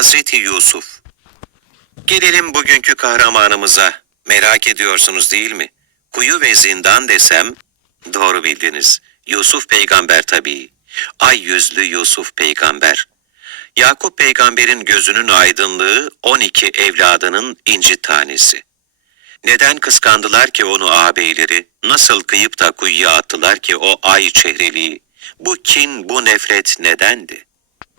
Hazreti Yusuf Gelelim bugünkü kahramanımıza. Merak ediyorsunuz değil mi? Kuyu ve zindan desem, doğru bildiniz. Yusuf peygamber tabii. Ay yüzlü Yusuf peygamber. Yakup peygamberin gözünün aydınlığı 12 evladının inci tanesi. Neden kıskandılar ki onu ağabeyleri? Nasıl kıyıp da kuyuya attılar ki o ay çehreliği? Bu kin, bu nefret nedendi?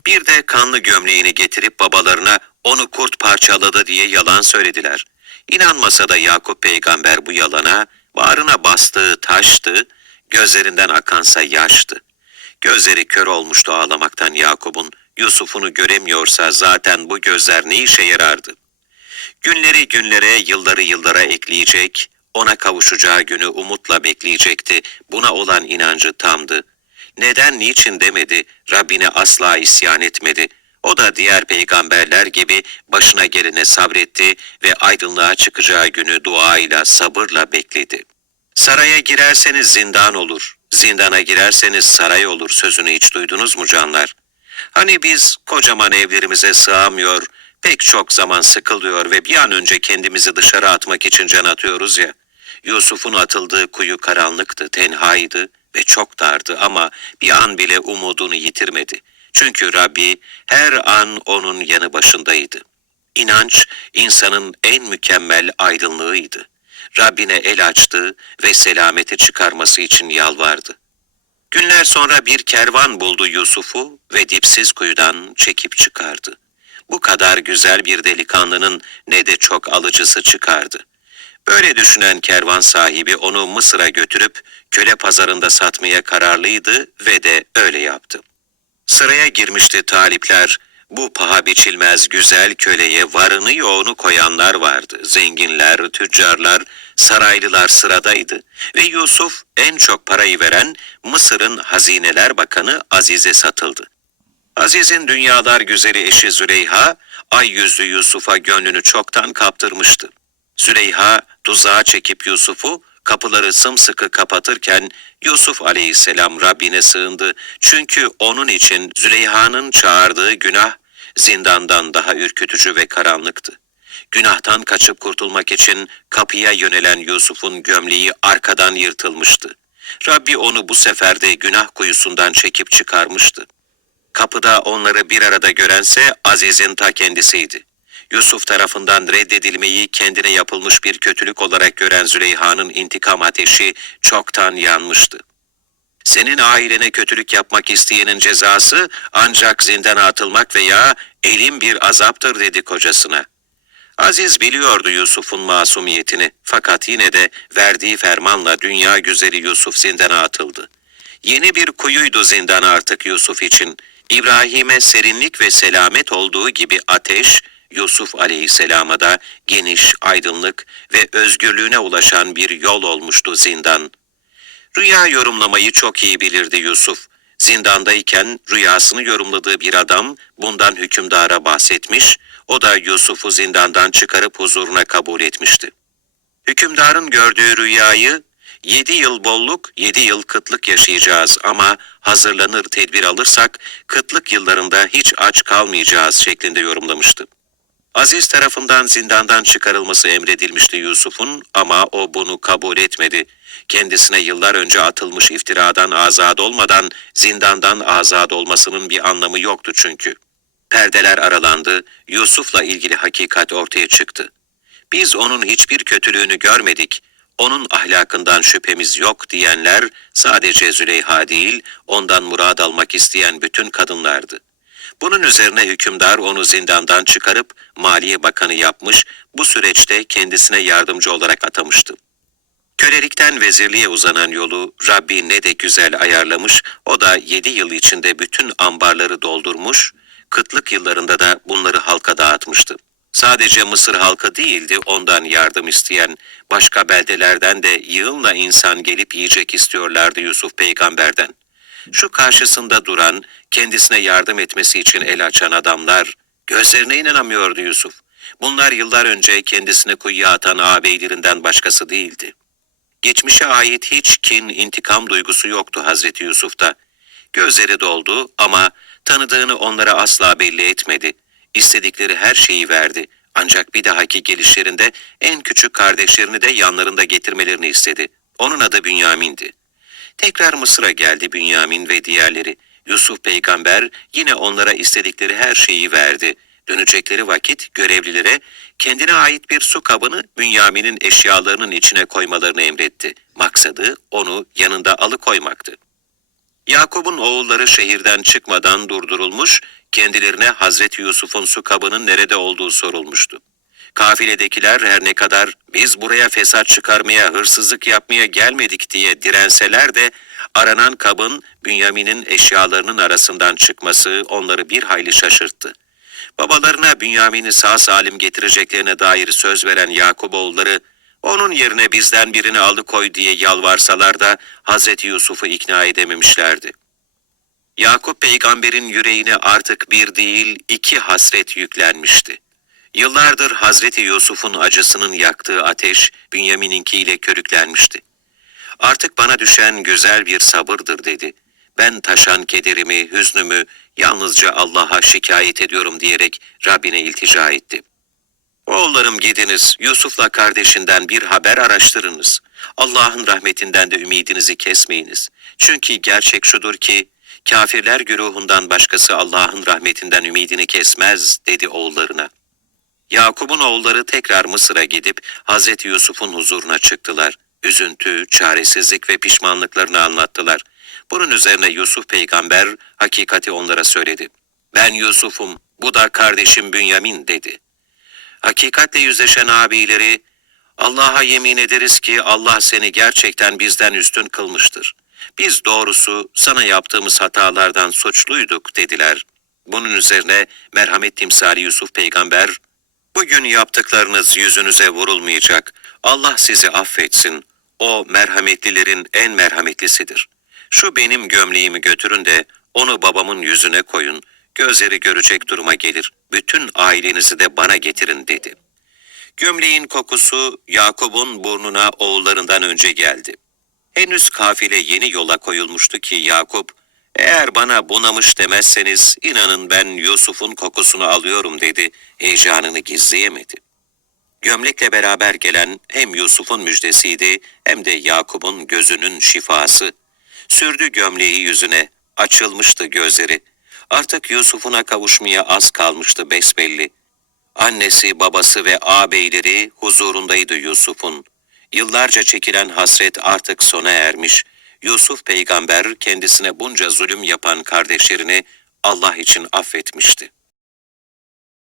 Bir de kanlı gömleğini getirip babalarına onu kurt parçaladı diye yalan söylediler. İnanmasa da Yakup peygamber bu yalana, bağrına bastığı taştı, gözlerinden akansa yaştı. Gözleri kör olmuştu ağlamaktan Yakup'un, Yusuf'unu göremiyorsa zaten bu gözler ne işe yarardı? Günleri günlere, yılları yıllara ekleyecek, ona kavuşacağı günü umutla bekleyecekti. Buna olan inancı tamdı. Neden, niçin demedi, Rabbine asla isyan etmedi. O da diğer peygamberler gibi başına gelene sabretti ve aydınlığa çıkacağı günü duayla, sabırla bekledi. Saraya girerseniz zindan olur, zindana girerseniz saray olur sözünü hiç duydunuz mu canlar? Hani biz kocaman evlerimize sığamıyor, pek çok zaman sıkılıyor ve bir an önce kendimizi dışarı atmak için can atıyoruz ya. Yusuf'un atıldığı kuyu karanlıktı, tenhaydı ve çok dardı ama bir an bile umudunu yitirmedi. Çünkü Rabbi her an onun yanı başındaydı. İnanç insanın en mükemmel aydınlığıydı. Rabbine el açtı ve selameti çıkarması için yalvardı. Günler sonra bir kervan buldu Yusuf'u ve dipsiz kuyudan çekip çıkardı. Bu kadar güzel bir delikanlının ne de çok alıcısı çıkardı. Böyle düşünen kervan sahibi onu Mısır'a götürüp köle pazarında satmaya kararlıydı ve de öyle yaptı. Sıraya girmişti talipler. Bu paha biçilmez güzel köleye varını yoğunu koyanlar vardı. Zenginler, tüccarlar, saraylılar sıradaydı. Ve Yusuf en çok parayı veren Mısır'ın hazineler bakanı Aziz'e satıldı. Aziz'in dünyalar güzeli eşi Züleyha, ay yüzlü Yusuf'a gönlünü çoktan kaptırmıştı. Züleyha tuzağa çekip Yusuf'u kapıları sımsıkı kapatırken Yusuf aleyhisselam Rabbine sığındı. Çünkü onun için Züleyha'nın çağırdığı günah zindandan daha ürkütücü ve karanlıktı. Günahtan kaçıp kurtulmak için kapıya yönelen Yusuf'un gömleği arkadan yırtılmıştı. Rabbi onu bu sefer de günah kuyusundan çekip çıkarmıştı. Kapıda onları bir arada görense Aziz'in ta kendisiydi. Yusuf tarafından reddedilmeyi kendine yapılmış bir kötülük olarak gören Züleyha'nın intikam ateşi çoktan yanmıştı. Senin ailene kötülük yapmak isteyenin cezası ancak zindana atılmak veya elin bir azaptır dedi kocasına. Aziz biliyordu Yusuf'un masumiyetini fakat yine de verdiği fermanla dünya güzeli Yusuf zindana atıldı. Yeni bir kuyuydu zindan artık Yusuf için. İbrahim'e serinlik ve selamet olduğu gibi ateş, Yusuf aleyhisselama da geniş, aydınlık ve özgürlüğüne ulaşan bir yol olmuştu zindan. Rüya yorumlamayı çok iyi bilirdi Yusuf. Zindandayken rüyasını yorumladığı bir adam bundan hükümdara bahsetmiş, o da Yusuf'u zindandan çıkarıp huzuruna kabul etmişti. Hükümdarın gördüğü rüyayı, yedi yıl bolluk, yedi yıl kıtlık yaşayacağız ama hazırlanır tedbir alırsak kıtlık yıllarında hiç aç kalmayacağız şeklinde yorumlamıştı. Aziz tarafından zindandan çıkarılması emredilmişti Yusuf'un ama o bunu kabul etmedi. Kendisine yıllar önce atılmış iftiradan azad olmadan zindandan azad olmasının bir anlamı yoktu çünkü. Perdeler aralandı, Yusuf'la ilgili hakikat ortaya çıktı. Biz onun hiçbir kötülüğünü görmedik, onun ahlakından şüphemiz yok diyenler sadece Züleyha değil, ondan murad almak isteyen bütün kadınlardı. Bunun üzerine hükümdar onu zindandan çıkarıp Maliye Bakanı yapmış, bu süreçte kendisine yardımcı olarak atamıştı. Kölelikten vezirliğe uzanan yolu Rabbi ne de güzel ayarlamış, o da yedi yıl içinde bütün ambarları doldurmuş, kıtlık yıllarında da bunları halka dağıtmıştı. Sadece Mısır halkı değildi ondan yardım isteyen, başka beldelerden de yığınla insan gelip yiyecek istiyorlardı Yusuf peygamberden. Şu karşısında duran, kendisine yardım etmesi için el açan adamlar, gözlerine inanamıyordu Yusuf. Bunlar yıllar önce kendisine kuyuya atan ağabeylerinden başkası değildi. Geçmişe ait hiç kin, intikam duygusu yoktu Hazreti Yusuf'ta. Gözleri doldu ama tanıdığını onlara asla belli etmedi. istedikleri her şeyi verdi. Ancak bir dahaki gelişlerinde en küçük kardeşlerini de yanlarında getirmelerini istedi. Onun adı Bünyamin'di. Tekrar Mısır'a geldi Bünyamin ve diğerleri. Yusuf peygamber yine onlara istedikleri her şeyi verdi. Dönecekleri vakit görevlilere kendine ait bir su kabını Bünyamin'in eşyalarının içine koymalarını emretti. Maksadı onu yanında alıkoymaktı. Yakup'un oğulları şehirden çıkmadan durdurulmuş, kendilerine Hazreti Yusuf'un su kabının nerede olduğu sorulmuştu. Kafiledekiler her ne kadar biz buraya fesat çıkarmaya, hırsızlık yapmaya gelmedik diye direnseler de aranan kabın Bünyamin'in eşyalarının arasından çıkması onları bir hayli şaşırttı. Babalarına Bünyamin'i sağ salim getireceklerine dair söz veren Yakup oğulları onun yerine bizden birini alıkoy diye yalvarsalar da Hazreti Yusuf'u ikna edememişlerdi. Yakup peygamberin yüreğine artık bir değil iki hasret yüklenmişti. Yıllardır Hazreti Yusuf'un acısının yaktığı ateş Bünyamin'inkiyle körüklenmişti. Artık bana düşen güzel bir sabırdır dedi. Ben taşan kederimi, hüznümü yalnızca Allah'a şikayet ediyorum diyerek Rabbine iltica etti. Oğullarım gidiniz, Yusuf'la kardeşinden bir haber araştırınız. Allah'ın rahmetinden de ümidinizi kesmeyiniz. Çünkü gerçek şudur ki, kafirler güruhundan başkası Allah'ın rahmetinden ümidini kesmez, dedi oğullarına. Yakup'un oğulları tekrar Mısır'a gidip Hazreti Yusuf'un huzuruna çıktılar. Üzüntü, çaresizlik ve pişmanlıklarını anlattılar. Bunun üzerine Yusuf peygamber hakikati onlara söyledi. Ben Yusuf'um, bu da kardeşim Bünyamin dedi. Hakikatle yüzleşen abileri, Allah'a yemin ederiz ki Allah seni gerçekten bizden üstün kılmıştır. Biz doğrusu sana yaptığımız hatalardan suçluyduk dediler. Bunun üzerine merhamet timsali Yusuf peygamber, Bugün yaptıklarınız yüzünüze vurulmayacak. Allah sizi affetsin. O merhametlilerin en merhametlisidir. Şu benim gömleğimi götürün de onu babamın yüzüne koyun. Gözleri görecek duruma gelir. Bütün ailenizi de bana getirin dedi. Gömleğin kokusu Yakup'un burnuna oğullarından önce geldi. Henüz kafile yeni yola koyulmuştu ki Yakup, eğer bana bunamış demezseniz inanın ben Yusuf'un kokusunu alıyorum dedi, heyecanını gizleyemedi. Gömlekle beraber gelen hem Yusuf'un müjdesiydi hem de Yakup'un gözünün şifası. Sürdü gömleği yüzüne, açılmıştı gözleri. Artık Yusuf'una kavuşmaya az kalmıştı besbelli. Annesi, babası ve ağabeyleri huzurundaydı Yusuf'un. Yıllarca çekilen hasret artık sona ermiş. Yusuf peygamber kendisine bunca zulüm yapan kardeşlerini Allah için affetmişti.